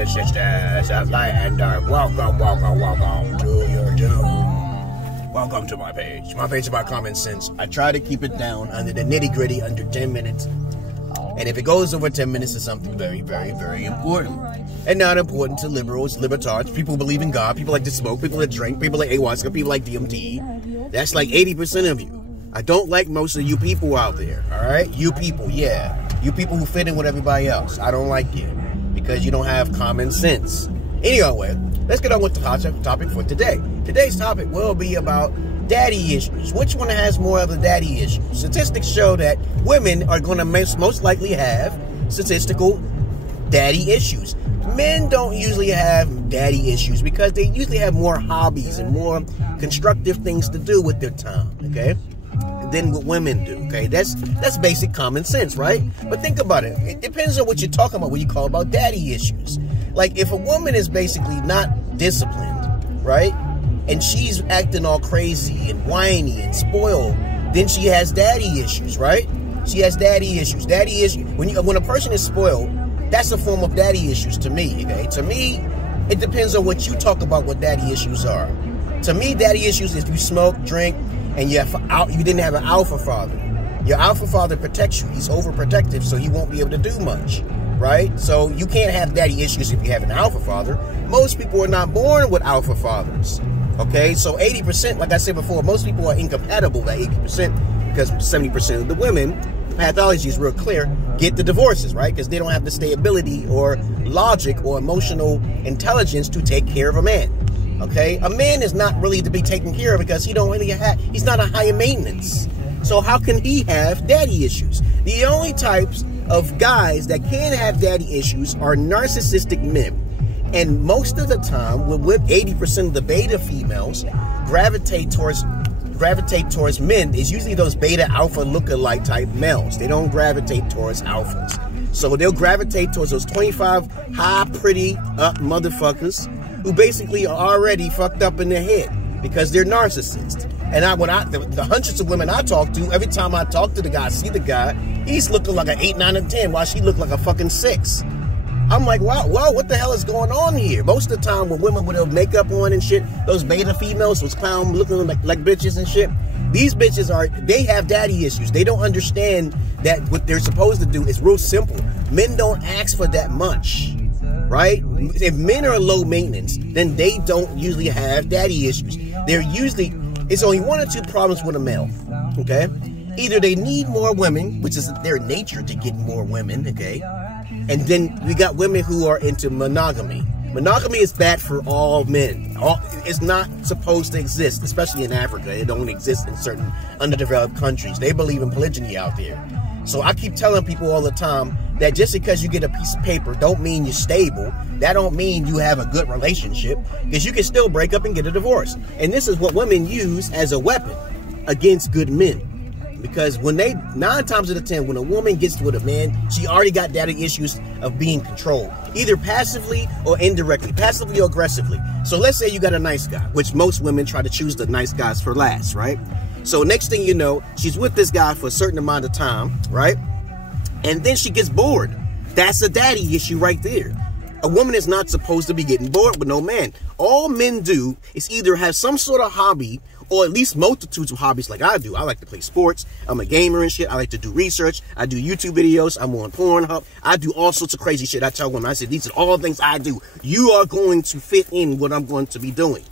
and sisters of light and dark, welcome to your doom. Welcome to my page. My page is about common sense. I try to keep it down under the nitty-gritty, under 10 minutes. And if it goes over 10 minutes, it's something very, very, very important. And not important to liberals, libertards, people who believe in God, people like to smoke, people that drink, people like ayahuasca, people like DMT. That's like 80% of you. I don't like most of you people out there, all right? You people, yeah. You people who fit in with everybody else. I don't like you because you don't have common sense. Anyway, let's get on with the topic for today. Today's topic will be about daddy issues. Which one has more of the daddy issues? Statistics show that women are going to most likely have statistical daddy issues. Men don't usually have daddy issues because they usually have more hobbies and more constructive things to do with their time, okay, than what women do, okay? That's basic common sense, right? But think about it. It depends on what you're talking about when you call about daddy issues. Like, if a woman is basically not disciplined, right, and she's acting all crazy and whiny and spoiled, then she has daddy issues, right? She has daddy issues. Daddy issues. When a person is spoiled, that's a form of daddy issues to me, okay? To me, it depends on what you talk about what daddy issues are. To me, daddy issues is if you smoke, drink, and you didn't have an alpha father. Your alpha father protects you. He's overprotective, so you won't be able to do much, right? So you can't have daddy issues if you have an alpha father. Most people are not born with alpha fathers, okay? So 80%, like I said before, most people are incompatible at 80% because 70% of the women, pathology is real clear, get the divorces, right? Because they don't have the stability or logic or emotional intelligence to take care of a man. Okay, a man is not really to be taken care of because he's not a high maintenance. So how can he have daddy issues? The only types of guys that can have daddy issues are narcissistic men. And most of the time, with 80% of the beta females gravitate towards men, is usually those beta alpha lookalike type males. They don't gravitate towards alphas. So they'll gravitate towards those 25 high, pretty motherfuckers who basically are already fucked up in their head because they're narcissists. And the hundreds of women I talk to, every time I talk to the guy, see the guy, he's looking like an 8, 9, and 10, while she looked like a fucking 6. I'm like, wow, what the hell is going on here? Most of the time when women with their makeup on and shit, those beta females, those clown looking like bitches and shit, these bitches they have daddy issues. They don't understand that what they're supposed to do is real simple. Men don't ask for that much. Right? If men are low maintenance, then they don't usually have daddy issues. It's only 1 or 2 problems with a male, okay? Either they need more women, which is their nature to get more women, okay? And then we got women who are into monogamy. Monogamy is bad for all men. It's not supposed to exist, especially in Africa. It don't exist in certain underdeveloped countries. They believe in polygyny out there. So I keep telling people all the time that just because you get a piece of paper don't mean you're stable. That don't mean you have a good relationship, because you can still break up and get a divorce. And this is what women use as a weapon against good men. Because 9 times out of 10, when a woman gets with a man, she already got daddy issues of being controlled, either passively or indirectly, passively or aggressively. So let's say you got a nice guy, which most women try to choose the nice guys for last, right? So next thing you know, she's with this guy for a certain amount of time, right? And then she gets bored. That's a daddy issue right there. A woman is not supposed to be getting bored with no man. All men do is either have some sort of hobby, or at least multitudes of hobbies like I do. I like to play sports. I'm a gamer and shit. I like to do research. I do YouTube videos. I'm on PORNHUB. I do all sorts of crazy shit. I tell women, I said, these are all things I do. You are going to fit in what I'm going to be doing.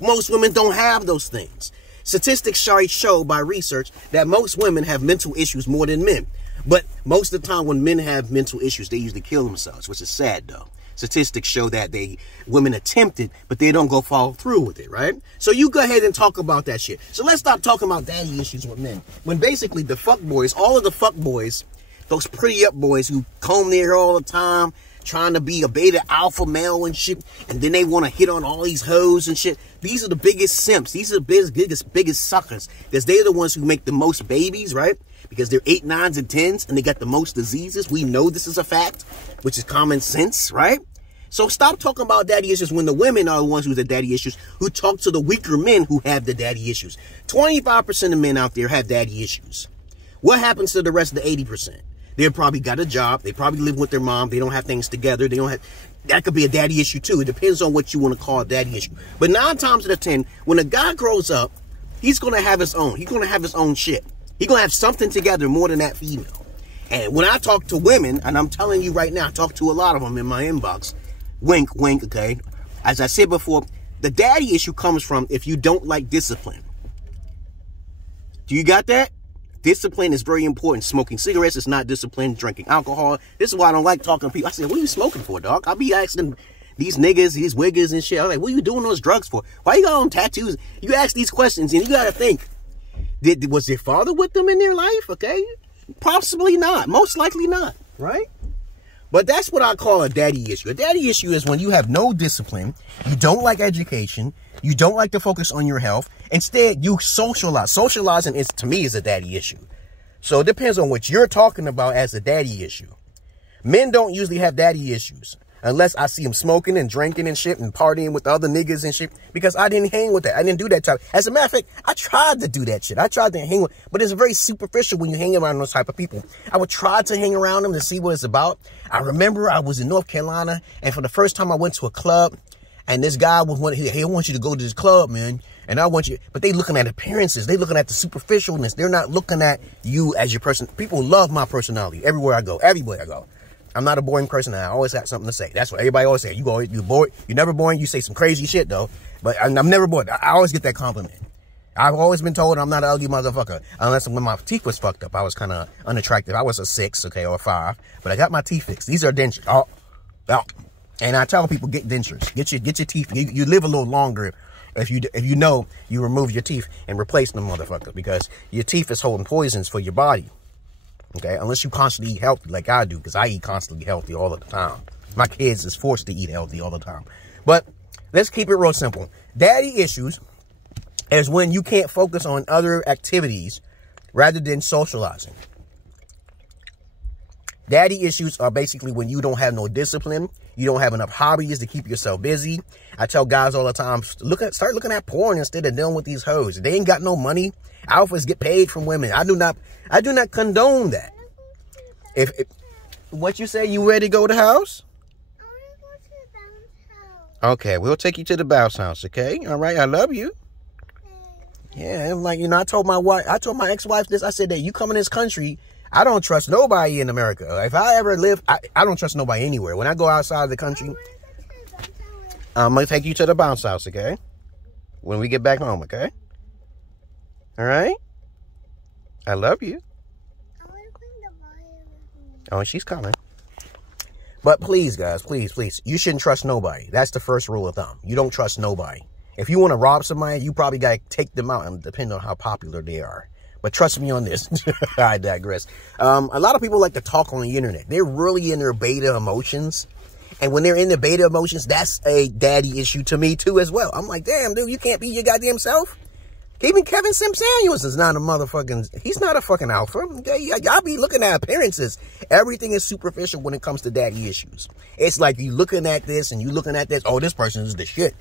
Most women don't have those things. Statistics show by research that most women have mental issues more than men. But most of the time when men have mental issues, they usually kill themselves, which is sad though. Statistics show that women attempt it, but they don't go follow through with it, right? So you go ahead and talk about that shit. So let's stop talking about daddy issues with men. When basically the fuck boys, all of the fuck boys, those pretty up boys who comb their hair all the time, trying to be a beta alpha male and shit, and then they want to hit on all these hoes and shit. These are the biggest simps. These are the biggest suckers, because they're the ones who make the most babies, right? Because they're 8, 9s, and 10s, and they got the most diseases. We know this is a fact, which is common sense, right? So stop talking about daddy issues when the women are the ones who have the daddy issues, who talk to the weaker men who have the daddy issues. 25% of men out there have daddy issues. What happens to the rest of the 80%? They probably got a job. They probably live with their mom. They don't have things together. They don't have that could be a daddy issue too. It depends on what you want to call a daddy issue. But 9 times out of 10, when a guy grows up, he's going to have his own. He's going to have his own shit. He's going to have something together more than that female. And when I talk to women, and I'm telling you right now, I talk to a lot of them in my inbox. Wink, wink, okay? As I said before, the daddy issue comes from if you don't like discipline. Do you got that? Discipline is very important. Smoking cigarettes is not discipline. Drinking alcohol. This is why I don't like talking to people. I said, what are you smoking for, dog? I'll be asking these niggas, these wiggers and shit. I'm like, what are you doing those drugs for? Why you got on tattoos? You ask these questions and you got to think. Was their father with them in their life? Okay. Possibly not. Most likely not. Right? But that's what I call a daddy issue. A daddy issue is when you have no discipline, you don't like education, you don't like to focus on your health. Instead, you socialize. Socializing is, to me, is a daddy issue. So it depends on what you're talking about as a daddy issue. Men don't usually have daddy issues unless I see them smoking and drinking and shit and partying with other niggas and shit, because I didn't hang with that. I didn't do that type. As a matter of fact, I tried to do that shit. I tried to hang with, but it's very superficial when you hang around those type of people. I would try to hang around them to see what it's about. I remember I was in North Carolina, and for the first time I went to a club, and this guy was one, hey, I want you to go to this club, man. And I want you, but they looking at appearances. They looking at the superficialness. They're not looking at you as your person. People love my personality everywhere I go. Everywhere I go. I'm not a boring person. I always have something to say. That's what everybody always say. You bored. You're never boring. You say some crazy shit though. But I'm never bored. I always get that compliment. I've always been told I'm not an ugly motherfucker. Unless when my teeth was fucked up, I was kind of unattractive. I was a 6, okay, or a 5. But I got my teeth fixed. These are dentures. Oh. And I tell people, get dentures. Get your teeth. You live a little longer if you know you remove your teeth and replace them motherfuckers, because your teeth is holding poisons for your body. Okay, unless you constantly eat healthy like I do, because I eat constantly healthy all the time. My kids is forced to eat healthy all the time. But let's keep it real simple. Daddy issues is when you can't focus on other activities rather than socializing. Daddy issues are basically when you don't have no discipline. You don't have enough hobbies to keep yourself busy. I tell guys all the time, start looking at porn instead of dealing with these hoes. They ain't got no money. Alphas get paid from women. I do not condone that. If what you say, you ready to go to the house? I want to go to the bounce house. Okay, we'll take you to the bounce house, okay? All right, I love you. Yeah, I'm like, I told my ex-wife this. I said that you come in this country, I don't trust nobody in America. If I ever live, I don't trust nobody anywhere. When I go outside of the country, I'm going to take you to the bounce house, okay? When we get back home, okay? All right? I love you. I want to bring the volume with me. Oh, she's coming. But please, guys, please, you shouldn't trust nobody. That's the first rule of thumb. You don't trust nobody. If you want to rob somebody, you probably got to take them out, and depend on how popular they are. But trust me on this. I digress. A lot of people like to talk on the internet. They're really in their beta emotions. And when they're in the beta emotions, that's a daddy issue to me too as well. I'm like, damn, dude, you can't be your goddamn self. Even Kevin Samuels is not a motherfucking, he's not a fucking alpha. Okay? Y'all be looking at appearances. Everything is superficial when it comes to daddy issues. It's like you looking at this and you looking at this. Oh, this person is the shit.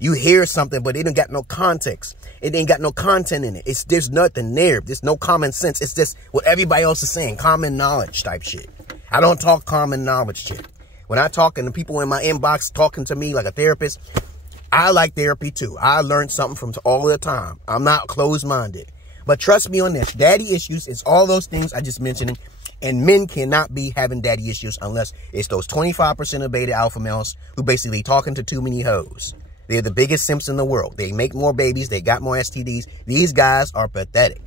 You hear something, but it ain't got no context. It ain't got no content in it. There's nothing there. There's no common sense. It's just what everybody else is saying. Common knowledge type shit. I don't talk common knowledge shit. When I talk and the people in my inbox talking to me like a therapist, I like therapy too. I learned something from all the time. I'm not closed-minded. But trust me on this. Daddy issues is all those things I just mentioned. And men cannot be having daddy issues unless it's those 25% of beta alpha males who basically talking to too many hoes. They're the biggest simps in the world. They make more babies. They got more STDs. These guys are pathetic.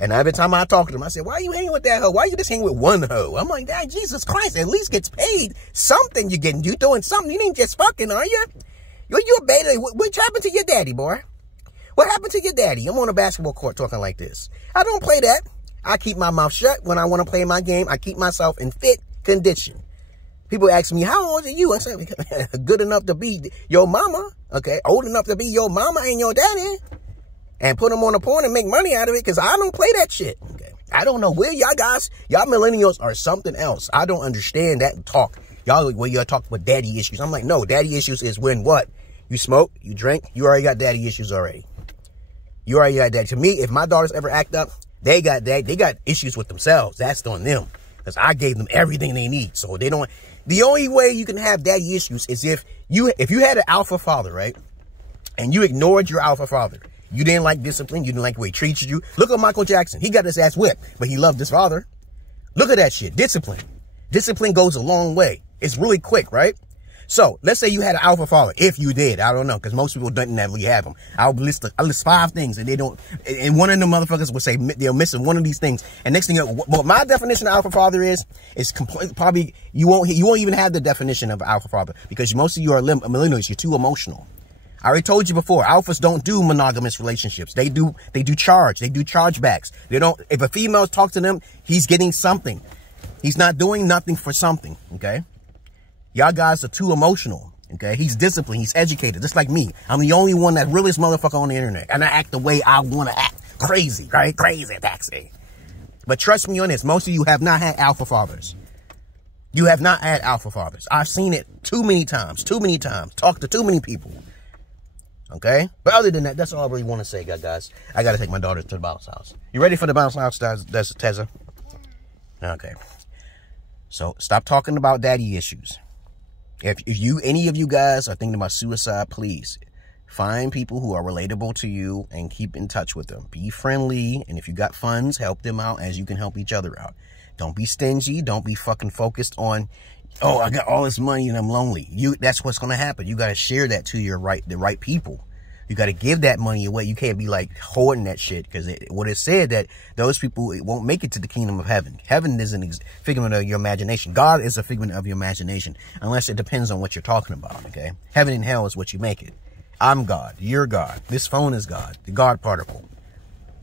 And every time I talk to them, I say, why are you hanging with that hoe? Why are you just hanging with one hoe? I'm like, that Jesus Christ, at least gets paid. Something you're getting. You doing something. You ain't just fucking, are you? You're a beta. What happened to your daddy, boy? What happened to your daddy? I'm on a basketball court talking like this. I don't play that. I keep my mouth shut when I want to play my game. I keep myself in fit condition. People ask me, how old are you? I say, good enough to be your mama. Okay, old enough to be your mama and your daddy. And put them on a porn and make money out of it, because I don't play that shit. Okay? I don't know where y'all guys, y'all millennials are something else. I don't understand that talk. Y'all talk with daddy issues. I'm like, no, daddy issues is when what? You smoke, you drink, you already got daddy issues already. You already got daddy. To me, if my daughters ever act up, they got issues with themselves. That's on them. because I gave them everything they need. So they don't. The only way you can have daddy issues is if you had an alpha father, right? And you ignored your alpha father. You didn't like discipline. You didn't like the way he treated you. Look at Michael Jackson. He got his ass whipped, but he loved his father. Look at that shit. Discipline. Discipline goes a long way. It's really quick, right? So let's say you had an alpha father. If you did, I don't know, because most people don't really have them. I'll list 5 things, and they don't. And one of them motherfuckers will say they're missing one of these things. And next thing you know, what my definition of alpha father is completely, probably you won't even have the definition of alpha father, because most of you are millennials. You're too emotional. I already told you before, alphas don't do monogamous relationships. They do charge. They do chargebacks. They don't, if a female talks to them, he's getting something. He's not doing nothing for something, okay? Y'all guys are too emotional, okay? He's disciplined. He's educated, just like me. I'm the only one that realest motherfucker on the internet. And I act the way I want to act. Crazy, right? Crazy, taxi. But trust me on this. Most of you have not had alpha fathers. You have not had alpha fathers. I've seen it too many times. Talked to too many people. Okay? But other than that, that's all I really want to say, guys. I got to take my daughter to the bounce house. You ready for the bounce house, Tessa? Okay. So, stop talking about daddy issues. If any of you guys are thinking about suicide, please find people who are relatable to you and keep in touch with them. Be friendly. And if you got funds, help them out as you can help each other out. Don't be stingy. Don't be fucking focused on, oh, I got all this money and I'm lonely. That's what's going to happen. You got to share that to the right people. You got to give that money away. You can't be like hoarding that shit, because what it said that those people won't make it to the kingdom of heaven. Heaven is a figment of your imagination. God is a figment of your imagination, unless it depends on what you're talking about, okay? Heaven and hell is what you make it. I'm God. You're God. This phone is God. The God particle.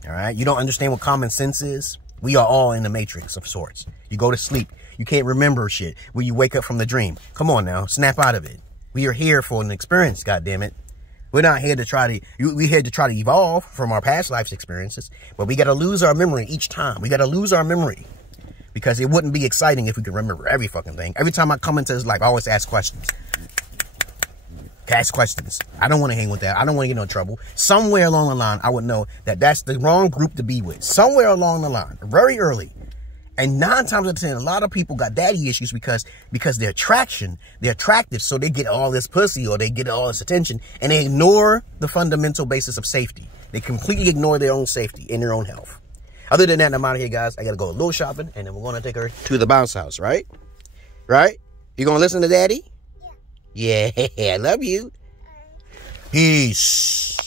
All right? You don't understand what common sense is? We are all in the matrix of sorts. You go to sleep. You can't remember shit when you wake up from the dream. Come on now. Snap out of it. We are here for an experience, goddammit. We're not here to we're here to try to evolve from our past life's experiences, but we got to lose our memory each time. We got to lose our memory, because it wouldn't be exciting if we could remember every fucking thing. Every time I come into this life, I always ask questions. Ask questions. I don't want to hang with that. I don't want to get in no trouble. Somewhere along the line, I would know that that's the wrong group to be with. Somewhere along the line, very early. And 9 times out of 10, a lot of people got daddy issues because they're attractive, so they get all this pussy or they get all this attention, and they ignore the fundamental basis of safety. They completely ignore their own safety and their own health. Other than that, I'm out of here, guys. I got to go a little shopping, and then we're going to take her to the bounce house, right? Right? You going to listen to daddy? Yeah. Yeah, I love you. Peace.